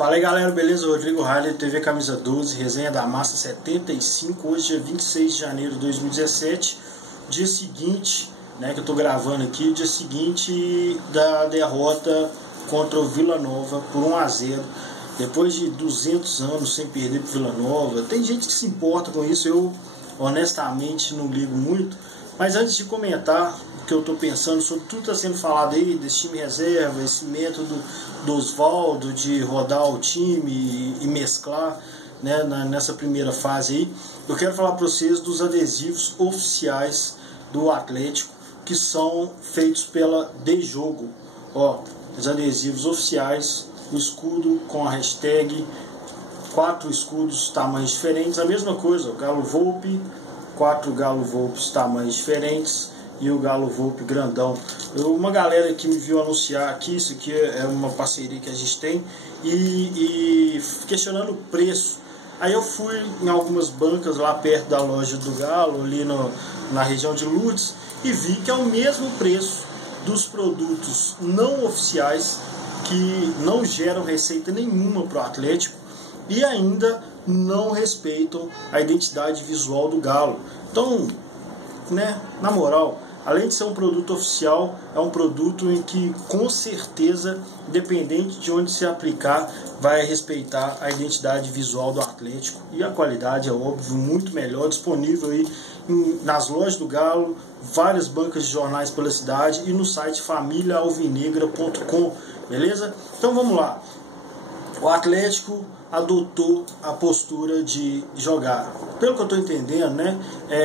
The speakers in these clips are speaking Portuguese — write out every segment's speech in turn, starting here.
Fala aí galera, beleza? Rodrigo Heiler, TV Camisa 12, resenha da Massa 75, hoje dia 26 de janeiro de 2017, dia seguinte, né, que eu tô gravando aqui, dia seguinte da derrota contra o Vila Nova por 1-0, depois de 200 anos sem perder pro Vila Nova. Tem gente que se importa com isso, eu honestamente não ligo muito, mas antes de comentar o que eu estou pensando sobre tudo que está sendo falado aí, desse time reserva, esse método do Oswaldo de rodar o time e mesclar, né, nessa primeira fase aí, eu quero falar para vocês dos adesivos oficiais do Atlético que são feitos pela DJogo. Ó, os adesivos oficiais, o escudo com a hashtag, 4 escudos, tamanhos diferentes, a mesma coisa, o Galo Volpe, 4 Galo Volpes, tamanhos diferentes, e o Galo Volpe grandão. Uma galera que me viu anunciar aqui, isso aqui é uma parceria que a gente tem, e questionando o preço. Aí eu fui em algumas bancas lá perto da loja do Galo, ali na região de Lourdes, e vi que é o mesmo preço dos produtos não oficiais, que não geram receita nenhuma para o Atlético, e ainda não respeitam a identidade visual do Galo. Então, né, na moral, além de ser um produto oficial, é um produto em que, com certeza, independente de onde se aplicar, vai respeitar a identidade visual do Atlético. E a qualidade, é óbvio, muito melhor, disponível aí nas lojas do Galo, várias bancas de jornais pela cidade e no site familiaalvinegra.com, beleza? Então vamos lá. O Atlético adotou a postura de jogar, pelo que eu estou entendendo, né,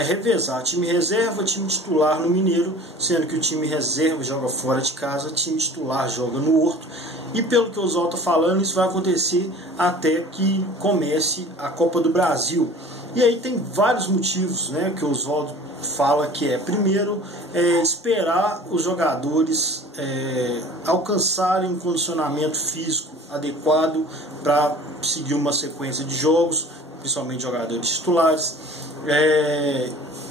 revezar time reserva, time titular no Mineiro, sendo que o time reserva joga fora de casa, o time titular joga no Horto, e pelo que o Oswaldo está falando, isso vai acontecer até que comece a Copa do Brasil. E aí tem vários motivos, né, que o Oswaldo fala, que primeiro, esperar os jogadores alcançarem um condicionamento físico adequado para seguir uma sequência de jogos, principalmente jogadores titulares,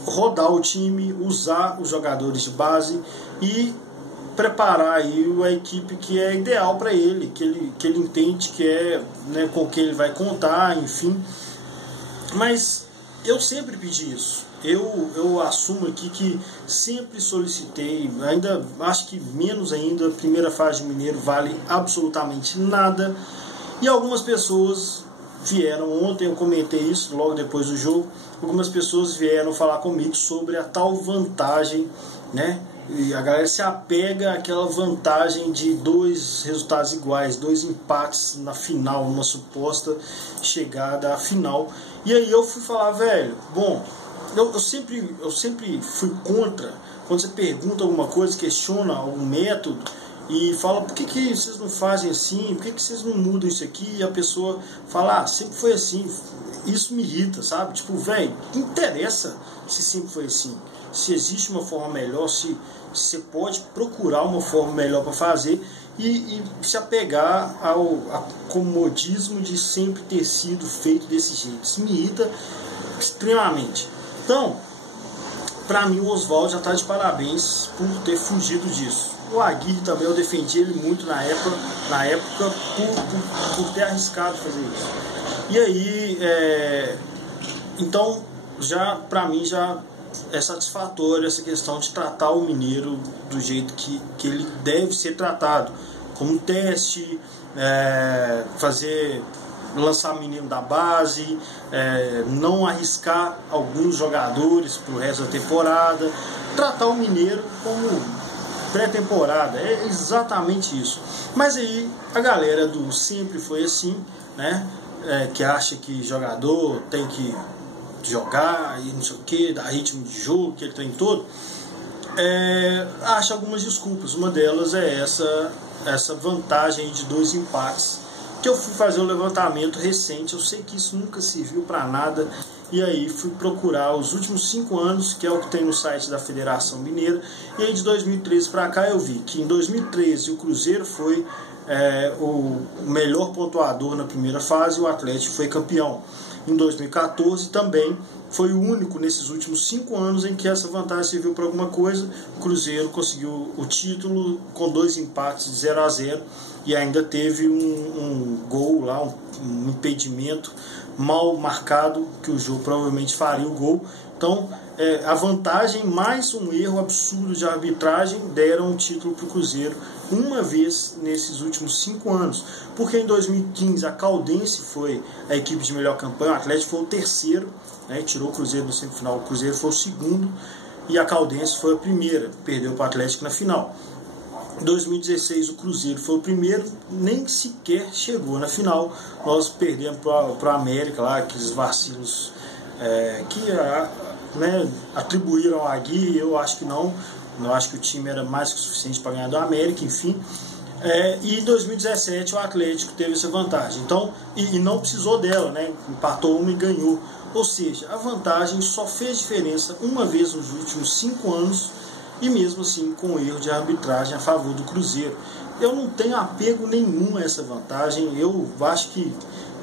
rodar o time, usar os jogadores de base e preparar aí a equipe que é ideal para ele, que ele entende que né, com quem ele vai contar, enfim. Mas eu sempre pedi isso. Eu assumo aqui que sempre solicitei, ainda acho que menos ainda, a primeira fase de Mineiro vale absolutamente nada. E algumas pessoas vieram, ontem eu comentei isso logo depois do jogo, algumas pessoas vieram falar comigo sobre a tal vantagem, né? E a galera se apega àquela vantagem de 2 resultados iguais, 2 empates na final, numa suposta chegada à final. E aí eu fui falar, velho, bom, eu sempre fui contra, quando você pergunta alguma coisa, questiona algum método e fala, por que vocês não fazem assim, por que vocês não mudam isso aqui, e a pessoa fala, sempre foi assim. Isso me irrita, sabe? Tipo, velho, não interessa se sempre foi assim, se existe uma forma melhor, se você pode procurar uma forma melhor para fazer e se apegar ao comodismo de sempre ter sido feito desse jeito. Isso me irrita extremamente. Então, para mim o Oswaldo já está de parabéns por ter fugido disso. O Aguirre também, eu defendi ele muito na época por ter arriscado fazer isso. E aí, então, já para mim já é satisfatório essa questão de tratar o Mineiro do jeito que ele deve ser tratado, como teste, lançar menino da base, não arriscar alguns jogadores para o resto da temporada, tratar o Mineiro como pré-temporada, é exatamente isso. Mas aí a galera do sempre foi assim, né, que acha que jogador tem que jogar e não sei o que, dar ritmo de jogo, que ele tem todo, acha algumas desculpas. Uma delas é essa vantagem de 2 empates, que eu fui fazer um levantamento recente. Eu sei que isso nunca serviu para nada, e aí fui procurar os últimos 5 anos, que é o que tem no site da Federação Mineira, e aí de 2013 para cá eu vi que em 2013 o Cruzeiro foi o melhor pontuador na primeira fase, o Atlético foi campeão. Em 2014 também foi o único nesses últimos 5 anos em que essa vantagem serviu para alguma coisa. O Cruzeiro conseguiu o título com 2 empates de 0-0, e ainda teve um gol lá, um impedimento mal marcado, que o jogo provavelmente faria o gol. Então, a vantagem mais um erro absurdo de arbitragem deram um título para o Cruzeiro uma vez nesses últimos 5 anos. Porque em 2015 a Caldense foi a equipe de melhor campanha, o Atlético foi o terceiro, né, tirou o Cruzeiro no semifinal, o Cruzeiro foi o segundo e a Caldense foi a primeira, perdeu para o Atlético na final. Em 2016 o Cruzeiro foi o primeiro, nem sequer chegou na final, nós perdemos para o América lá, aqueles vacilos né, atribuíram a Gui, eu acho que não, eu acho que o time era mais que suficiente para ganhar do América, enfim. E em 2017 o Atlético teve essa vantagem, então, e não precisou dela, né, empatou uma e ganhou, ou seja, a vantagem só fez diferença uma vez nos últimos 5 anos, e mesmo assim com o erro de arbitragem a favor do Cruzeiro. Eu não tenho apego nenhum a essa vantagem, eu acho que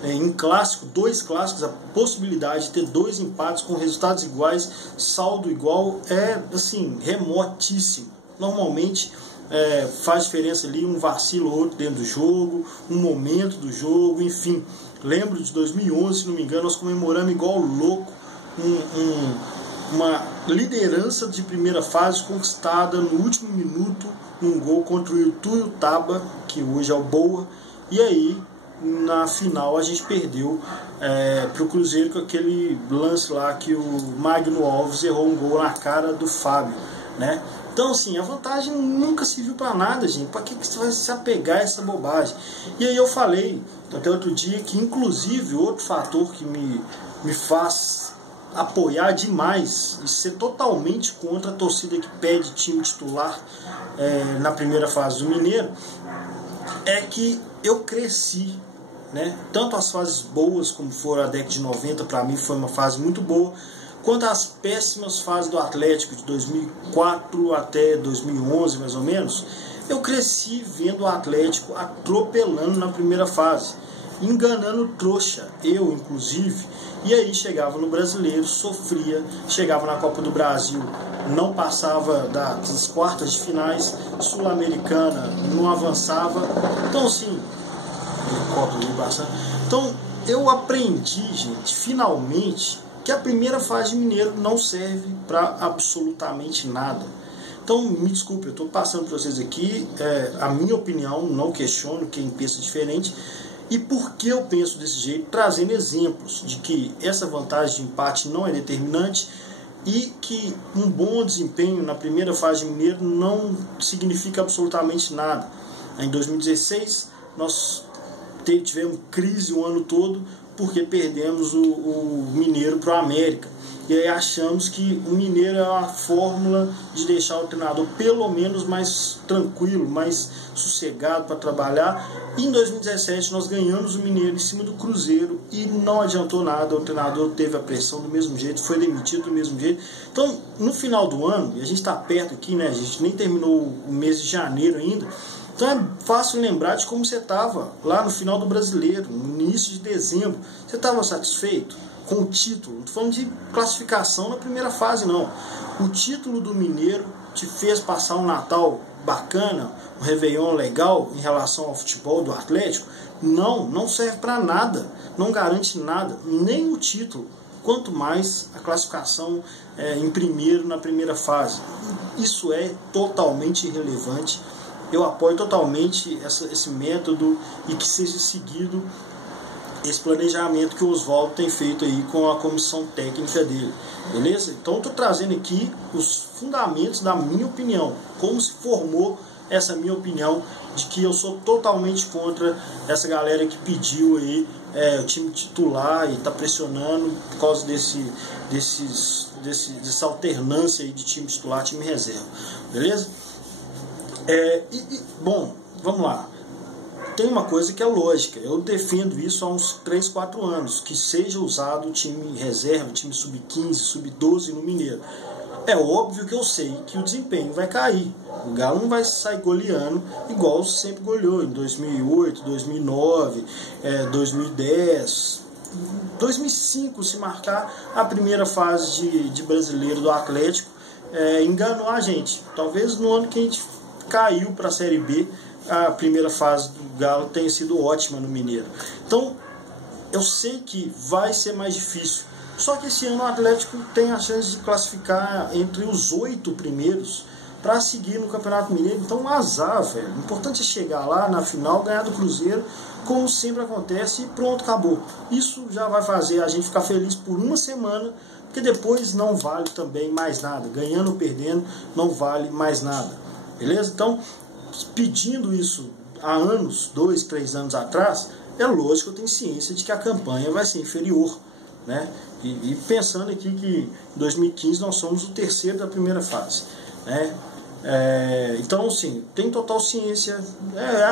em clássico, 2 clássicos, a possibilidade de ter 2 empates com resultados iguais, saldo igual, é assim, remotíssimo. Normalmente faz diferença ali um vacilo ou outro dentro do jogo, um momento do jogo, enfim. Lembro de 2011, se não me engano, nós comemoramos igual louco uma liderança de primeira fase conquistada no último minuto num gol contra o Ituiutaba, que hoje é o Boa, e aí na final a gente perdeu para o Cruzeiro com aquele lance lá que o Magno Alves errou um gol na cara do Fábio, né? Então assim, a vantagem nunca serviu para nada, gente. Para que você vai se apegar a essa bobagem? E aí eu falei até outro dia que inclusive outro fator que me faz apoiar demais e ser totalmente contra a torcida que pede time titular na primeira fase do Mineiro é que eu cresci, né? Tanto as fases boas como foram a década de 90, para mim foi uma fase muito boa, quanto as péssimas fases do Atlético de 2004 até 2011 mais ou menos. Eu cresci vendo o Atlético atropelando na primeira fase, enganando trouxa, eu inclusive, e aí chegava no Brasileiro, sofria, chegava na Copa do Brasil, não passava das quartas de finais, Sul-Americana não avançava. Então assim, então eu aprendi, gente, finalmente, que a primeira fase de Mineiro não serve para absolutamente nada. Então me desculpe, eu estou passando para vocês aqui a minha opinião, não questiono quem pensa diferente. E por que eu penso desse jeito? Trazendo exemplos de que essa vantagem de empate não é determinante e que um bom desempenho na primeira fase de Mineiro não significa absolutamente nada. Em 2016 nós tivemos crise o ano todo porque perdemos o Mineiro para o América. E aí achamos que o Mineiro é a fórmula de deixar o treinador pelo menos mais tranquilo, mais sossegado para trabalhar. E em 2017 nós ganhamos o Mineiro em cima do Cruzeiro e não adiantou nada, o treinador teve a pressão do mesmo jeito, foi demitido do mesmo jeito. Então no final do ano, e a gente está perto aqui, né, a gente nem terminou o mês de janeiro ainda, então é fácil lembrar de como você estava lá no final do Brasileiro, no início de dezembro. Você estava satisfeito com o título? Não estou falando de classificação na primeira fase, não. O título do Mineiro te fez passar um Natal bacana, um Réveillon legal em relação ao futebol do Atlético? Não, não serve para nada, não garante nada, nem o título, quanto mais a classificação em primeiro na primeira fase. Isso é totalmente irrelevante. Eu apoio totalmente esse método e que seja seguido esse planejamento que o Oswaldo tem feito aí com a comissão técnica dele, beleza? Então eu estou trazendo aqui os fundamentos da minha opinião, como se formou essa minha opinião de que eu sou totalmente contra essa galera que pediu aí o time titular e está pressionando por causa dessa alternância aí de time titular, time reserva, beleza? Bom, vamos lá. Tem uma coisa que é lógica, eu defendo isso há uns 3, 4 anos, que seja usado o time reserva, o time sub-15, sub-12 no Mineiro. É óbvio que eu sei que o desempenho vai cair, o Galo não vai sair goleando igual sempre goleou em 2008, 2009, 2010, 2005, se marcar a primeira fase de brasileiro do Atlético, enganou a gente. Talvez no ano que a gente caiu para a Série B, a primeira fase do Galo tenha sido ótima no Mineiro. Então, eu sei que vai ser mais difícil. Só que esse ano o Atlético tem a chance de classificar entre os 8 primeiros para seguir no Campeonato Mineiro. Então, azar, velho. O importante é chegar lá na final, ganhar do Cruzeiro, como sempre acontece, e pronto, acabou. Isso já vai fazer a gente ficar feliz por uma semana, porque depois não vale também mais nada. Ganhando ou perdendo, não vale mais nada. Beleza? Então, pedindo isso há anos, 2, 3 anos atrás, é lógico que eu tenho ciência de que a campanha vai ser inferior, né? E pensando aqui que em 2015 nós somos o terceiro da primeira fase, né? Então, assim, tem total ciência.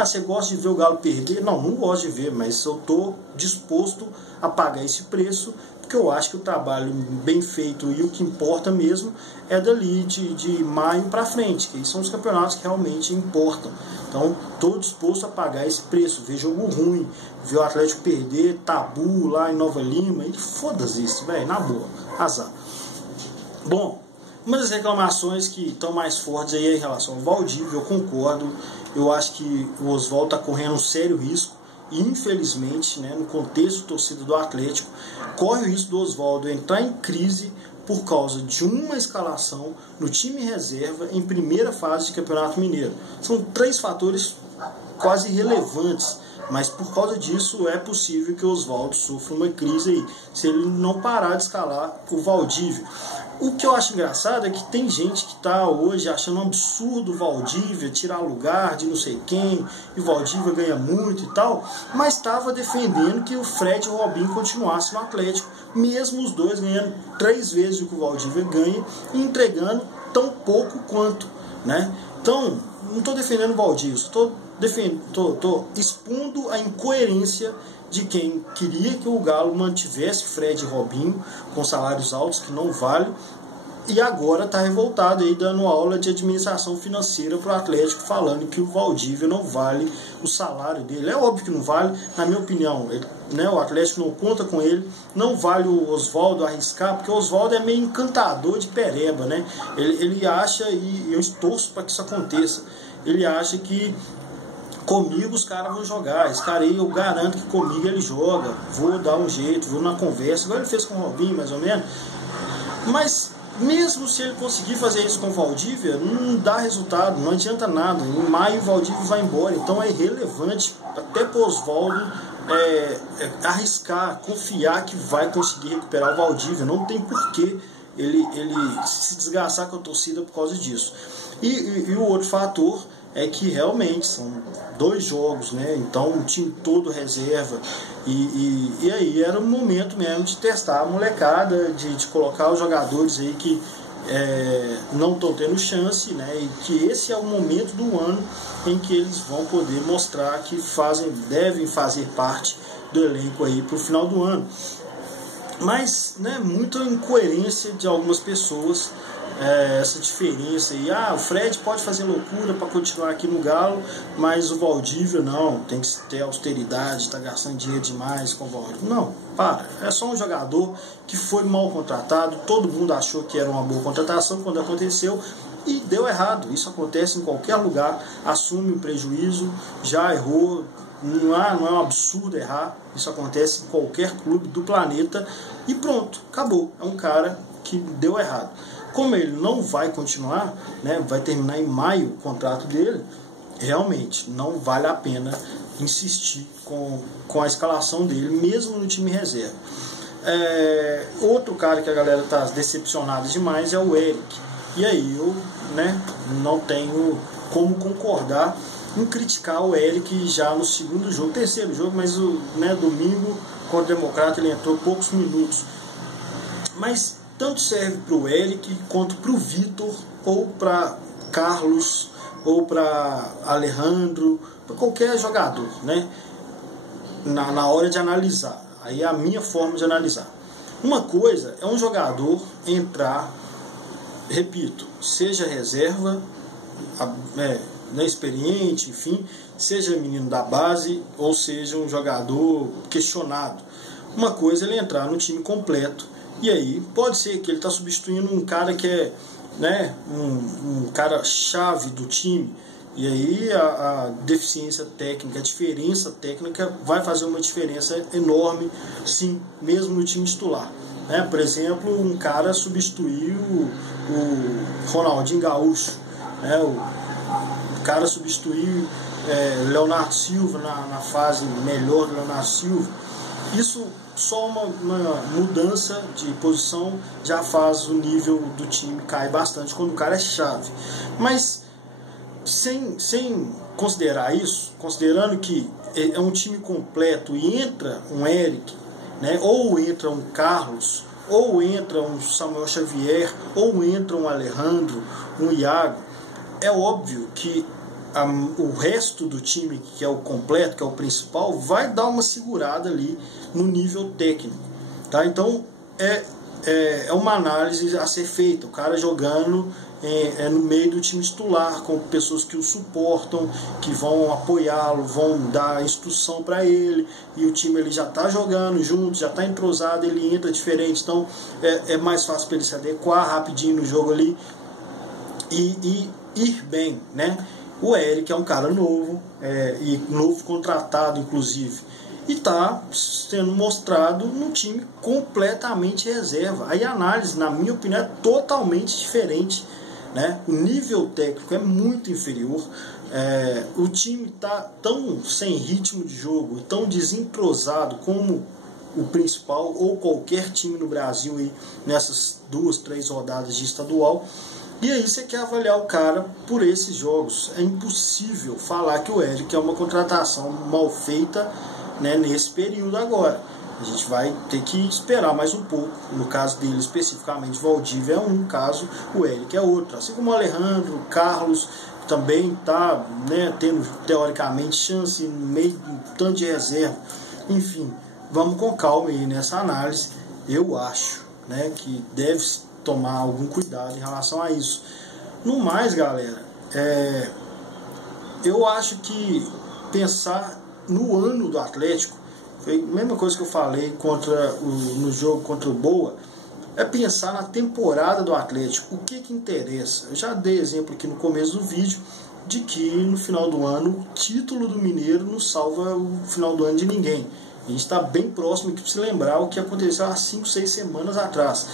Você gosta de ver o Galo perder? Não, não gosto de ver, mas eu estou disposto a pagar esse preço, porque eu acho que o trabalho bem feito e o que importa mesmo é dali de maio para frente, que são os campeonatos que realmente importam. Então, estou disposto a pagar esse preço, ver jogo ruim, ver o Atlético perder, tabu lá em Nova Lima, e foda-se isso, velho, na boa, azar. Bom, uma das reclamações que estão mais fortes aí é em relação ao Valdívia, eu concordo. Eu acho que o Oswaldo está correndo um sério risco, e infelizmente, né, no contexto torcida do Atlético, corre o risco do Oswaldo entrar em crise por causa de uma escalação no time reserva em primeira fase de Campeonato Mineiro. São 3 fatores quase irrelevantes, mas por causa disso é possível que o Oswaldo sofra uma crise aí, se ele não parar de escalar o Valdívia. O que eu acho engraçado é que tem gente que está hoje achando um absurdo o Valdívia tirar lugar de não sei quem, e o Valdívia ganha muito e tal, mas estava defendendo que o Fred e o Robinho continuassem no Atlético, mesmo os dois ganhando 3 vezes o que o Valdívia ganha e entregando tão pouco quanto, né? Então, não estou defendendo o Valdívia, estou expondo a incoerência de quem queria que o Galo mantivesse Fred e Robinho com salários altos, que não vale, e agora está revoltado aí, dando aula de administração financeira para o Atlético, falando que o Valdívia não vale o salário dele. É óbvio que não vale, na minha opinião, né, o Atlético não conta com ele, não vale o Oswaldo arriscar, porque o Oswaldo é meio encantador de pereba, né? Ele acha, e eu torço para que isso aconteça, ele acha que comigo os caras vão jogar. Esse cara aí, eu garanto que comigo ele joga. Vou dar um jeito, vou na conversa, igual ele fez com o Robinho, mais ou menos. Mas, mesmo se ele conseguir fazer isso com o Valdívia, não dá resultado, não adianta nada. Em maio o Valdívia vai embora. Então é irrelevante, até para o Oswaldo arriscar, confiar que vai conseguir recuperar o Valdívia. Não tem porquê ele se desgastar com a torcida por causa disso. E o outro fator é que realmente são 2 jogos, né? Então o time todo reserva, e aí era o momento mesmo de testar a molecada, de colocar os jogadores aí que não estão tendo chance, né? E que esse é o momento do ano em que eles vão poder mostrar que devem fazer parte do elenco aí para o final do ano. Mas, né, muita incoerência de algumas pessoas, essa diferença aí. O Fred pode fazer loucura para continuar aqui no Galo, mas o Valdívia não, tem que ter austeridade, está gastando dinheiro demais com o Valdívia. Não, é só um jogador que foi mal contratado, todo mundo achou que era uma boa contratação quando aconteceu e deu errado. Isso acontece em qualquer lugar, assume um prejuízo, já errou, não é um absurdo errar, isso acontece em qualquer clube do planeta e pronto, acabou, é um cara que deu errado. Como ele não vai continuar, né, vai terminar em maio o contrato dele, realmente não vale a pena insistir com a escalação dele, mesmo no time reserva. Outro cara que a galera está decepcionada demais é o Eric. E aí eu, né, não tenho como concordar em criticar o Eric já no segundo jogo, terceiro jogo, mas domingo contra o Democrata ele entrou poucos minutos. Mas tanto serve para o Eric quanto para o Vitor, ou para Carlos, ou para Alejandro, para qualquer jogador, né? Na hora de analisar. Aí é a minha forma de analisar. Uma coisa é um jogador entrar, repito, seja reserva, experiente, enfim, seja menino da base, ou seja um jogador questionado. Uma coisa é ele entrar no time completo, e aí pode ser que ele está substituindo um cara que é, né, um cara chave do time, E aí a deficiência técnica, a diferença técnica vai fazer uma diferença enorme, sim, mesmo no time titular. Né? Por exemplo, um cara substituiu o Ronaldinho Gaúcho, né? O cara substituiu Leonardo Silva na fase melhor do Leonardo Silva. Isso, só uma mudança de posição já faz o nível do time cair bastante quando o cara é chave. Mas sem considerar isso, considerando que é um time completo e entra um Eric, né, ou entra um Carlos, ou entra um Samuel Xavier, ou entra um Alejandro, um Iago, é óbvio que o resto do time, que é o completo, que é o principal, vai dar uma segurada ali no nível técnico, tá? Então é uma análise a ser feita, o cara jogando no meio do time titular, com pessoas que o suportam, que vão apoiá-lo, vão dar instrução para ele, e o time ele já está jogando junto, já está entrosado, ele entra diferente, então é mais fácil para ele se adequar rapidinho no jogo ali e ir bem, né? O Eric é um cara novo, e novo contratado inclusive, e está sendo mostrado no time completamente reserva. Aí a análise, na minha opinião, é totalmente diferente, né? O nível técnico é muito inferior, o time está tão sem ritmo de jogo, tão desentrosado como o principal ou qualquer time no Brasil aí, nessas 2, 3 rodadas de estadual. E aí você quer avaliar o cara por esses jogos. É impossível falar que o Eric é uma contratação mal feita, né, nesse período agora. A gente vai ter que esperar mais um pouco. No caso dele especificamente, Valdívia é um caso, o Eric é outro. Assim como o Alejandro, o Carlos também está, né, tendo teoricamente chance no meio do tanto de reserva. Enfim, vamos com calma aí nessa análise. Eu acho, né, que deve tomar algum cuidado em relação a isso. No mais, galera, eu acho que pensar no ano do Atlético, foi a mesma coisa que eu falei no jogo contra o Boa, é pensar na temporada do Atlético, o que interessa. Eu já dei exemplo aqui no começo do vídeo de que no final do ano o título do Mineiro não salva o final do ano de ninguém. A gente está bem próximo aqui para se lembrar o que aconteceu há 5, 6 semanas atrás.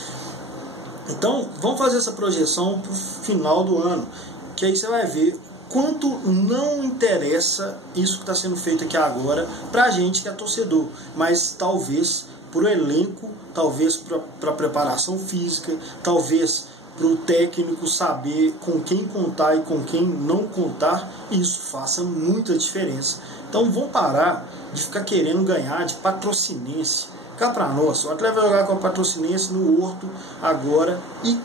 Então, vamos fazer essa projeção para o final do ano, que aí você vai ver quanto não interessa isso que está sendo feito aqui agora para a gente que é torcedor, mas talvez para o elenco, talvez para a preparação física, talvez para o técnico saber com quem contar e com quem não contar, isso faça muita diferença. Então, vamos parar de ficar querendo ganhar de Patrocinense. Cá para nós, o Atlético vai jogar com a Patrocinense no Horto agora. E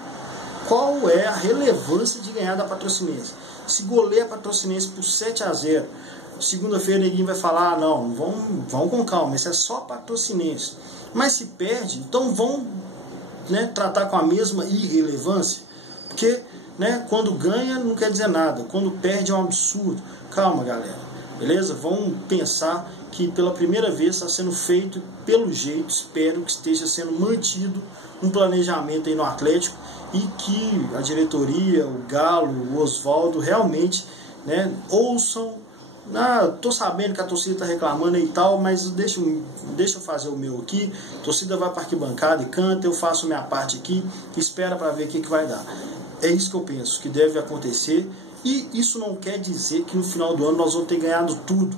qual é a relevância de ganhar da Patrocinense? Se goleia a Patrocinense por 7-0, segunda-feira ninguém vai falar, não, vão com calma, isso é só Patrocinense. Mas se perde, então vão, né, tratar com a mesma irrelevância, porque, né, quando ganha não quer dizer nada, quando perde é um absurdo. Calma, galera, beleza? Vamos pensar que pela primeira vez está sendo feito, pelo jeito, espero que esteja sendo mantido um planejamento aí no Atlético e que a diretoria, o Galo, o Oswaldo realmente, né, ouçam. Tô sabendo que a torcida está reclamando e tal, mas deixa eu fazer o meu aqui. A torcida vai para a arquibancada e canta, eu faço minha parte aqui, espera para ver o que vai dar. É isso que eu penso que deve acontecer, e isso não quer dizer que no final do ano nós vamos ter ganhado tudo,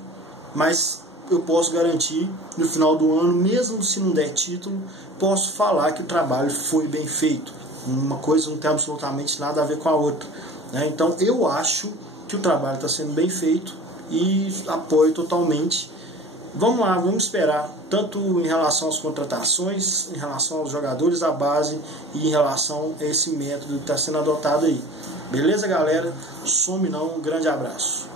mas eu posso garantir, no final do ano, mesmo se não der título, posso falar que o trabalho foi bem feito. Uma coisa não tem absolutamente nada a ver com a outra, né? Então eu acho que o trabalho está sendo bem feito e apoio totalmente. Vamos lá, vamos esperar, tanto em relação às contratações, em relação aos jogadores da base e em relação a esse método que está sendo adotado aí. Beleza, galera? Some não, um grande abraço.